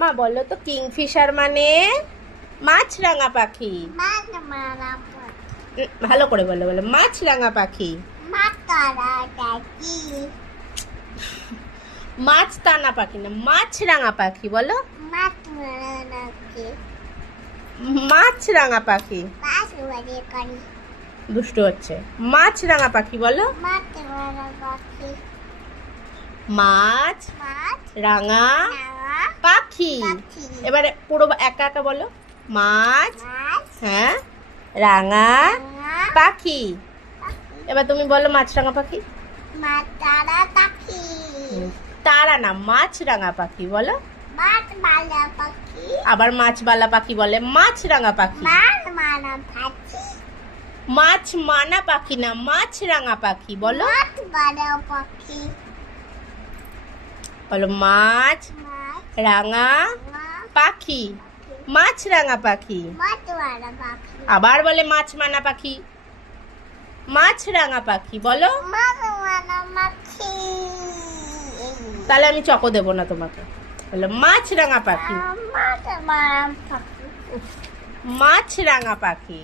মা বলো তো কিংফিশার মানে? মাছরাঙা পাখি। ভালো করে বলো, বলো মাছরাঙা পাখি। মাছ তানা পাখি না, মাছরাঙা পাখি বলো। মাছরাঙা পাখি। দুষ্টু হচ্ছে। মাছরাঙা পাখি বলো। মাছ রাঙা পাখি। এবারে পুরো একা একা বলো। মাছ, হ্যাঁ, রাঙা পাখি। এবার তুমি বলো মাছরাঙা পাখি। তারা না, মাছরাঙা পাখি বলো। আবার মাছবালা পাখি বলে মাছরাঙা পাখি। মাছ মানা পাখি না, মাছরাঙা পাখি বলো। বলো মাছ রাঙা পাখি, মাছরাঙা পাখি। আবার বলে মাছ মানা পাখি, মাছরাঙা পাখি বলো। তাহলে আমি চকো দেবো না তোমাকে। বলো মাছরাঙা পাখি। মাছরাঙা পাখি।